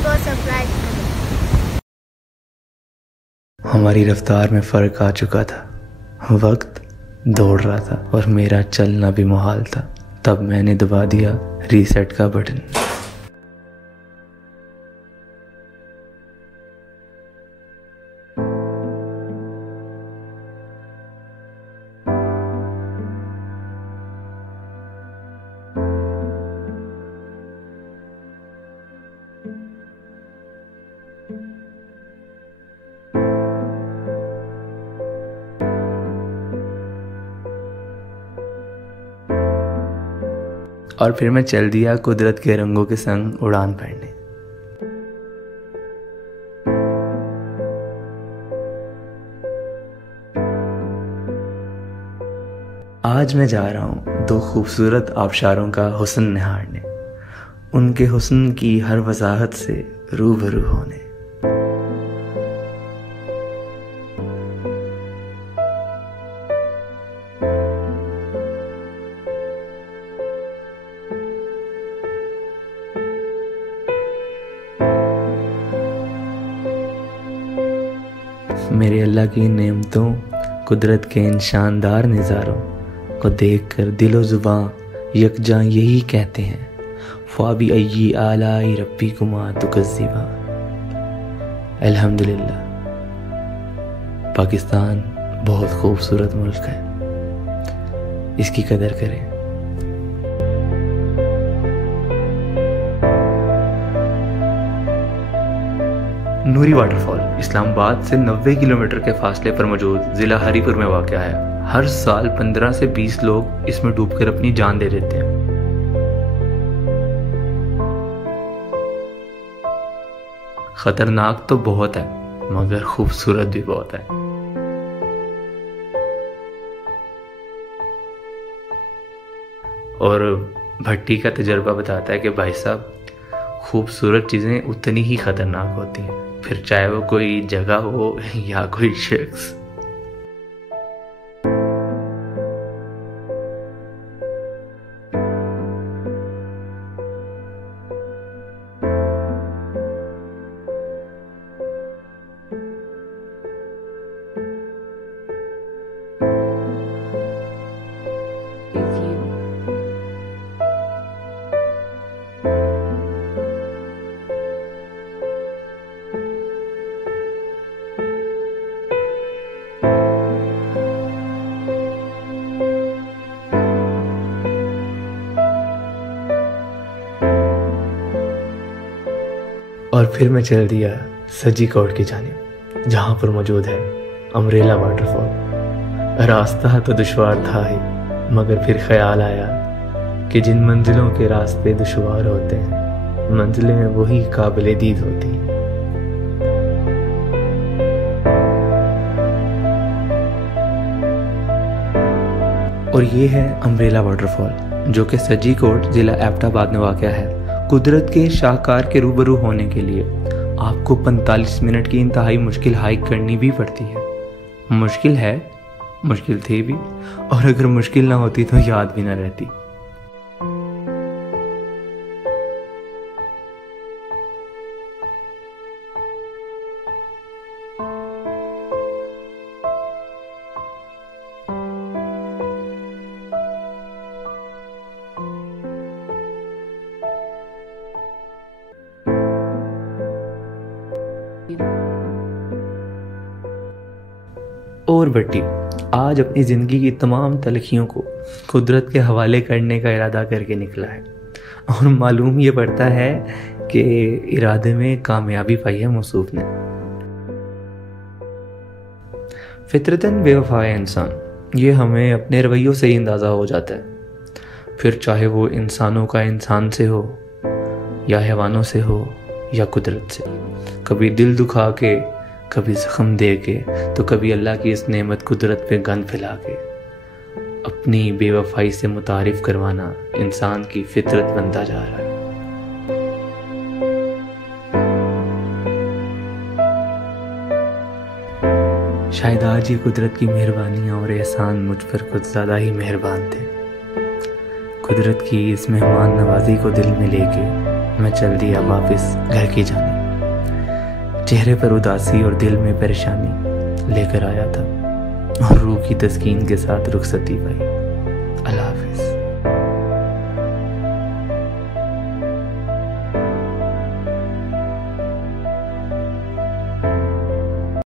को सब्सक्राइब करें। हमारी रफ्तार में फ़र्क आ चुका था, वक्त दौड़ रहा था और मेरा चलना भी मुहाल था। तब मैंने दबा दिया रीसेट का बटन। और फिर मैं चल दिया कुदरत के रंगों के संग उड़ान भरने। आज मैं जा रहा हूँ दो खूबसूरत आबशारों का हुस्न निहारने, उनके हुस्न की हर वजाहत से रूबरू होने। मेरे अल्लाह की नेमतों, कुदरत के इन शानदार नज़ारों को देखकर दिलो ज़ुबां यकजां यही कहते हैं, फ़ाबी अय्यी आलाई रब्बिकुमा तुकज़्ज़िबान। अल्हम्दुलिल्लाह, पाकिस्तान बहुत खूबसूरत मुल्क है, इसकी कदर करें। नूरी वाटरफॉल इस्लामाबाद से 90 किलोमीटर के फासले पर मौजूद ज़िला हरीपुर में वाक़ है। हर साल 15 से 20 लोग इसमें डूबकर अपनी जान दे देते हैं। खतरनाक तो बहुत है मगर खूबसूरत भी बहुत है। और भट्टी का तजर्बा बताता है कि भाई साहब, खूबसूरत चीज़ें उतनी ही खतरनाक होती हैं, फिर चाहे वो कोई जगह हो या कोई शख्स। और फिर मैं चल दिया सजी कोट की जानिब, जहाँ पर मौजूद है अम्ब्रेला वाटरफॉल। रास्ता तो दुश्वार था ही, मगर फिर ख्याल आया कि जिन मंजिलों के रास्ते दुश्वार होते हैं, मंजिलें वही काबिल दीद होती हैं। और ये है अम्ब्रेला वाटरफॉल, जो कि सजी कोट ज़िला एबटाबाद में वाक़ है। कुदरत के शाहकार के रूबरू होने के लिए आपको 45 मिनट की इंतहाई मुश्किल हाइक करनी भी पड़ती है। मुश्किल है, मुश्किल थी भी, और अगर मुश्किल ना होती तो याद भी ना रहती। और भट्टी आज अपनी ज़िंदगी की तमाम तलखियों को कुदरत के हवाले करने का इरादा करके निकला है, और मालूम ये पड़ता है कि इरादे में कामयाबी पाई है मौसूफ ने। फितरतन बेवफा है इंसान, ये हमें अपने रवैयों से ही अंदाज़ा हो जाता है। फिर चाहे वो इंसानों का इंसान से हो, या हैवानों से हो, या कुदरत से। कभी दिल दुखा के, कभी ज़ख्म दे के, तो कभी अल्लाह की इस नेमत कुदरत पे गंद फैला के अपनी बेवफाई से मुतारिफ करवाना इंसान की फितरत बनता जा रहा है। शायद आज ये कुदरत की मेहरबानियाँ और एहसान मुझ पर कुछ ज़्यादा ही मेहरबान थे। कुदरत की इस मेहमान नवाजी को दिल में लेके मैं चल दिया वापस घर की जानिब। चेहरे पर उदासी और दिल में परेशानी लेकर आया था और रूह की तस्कीन के साथ रुखसती पाई। अल्लाह हाफिज़।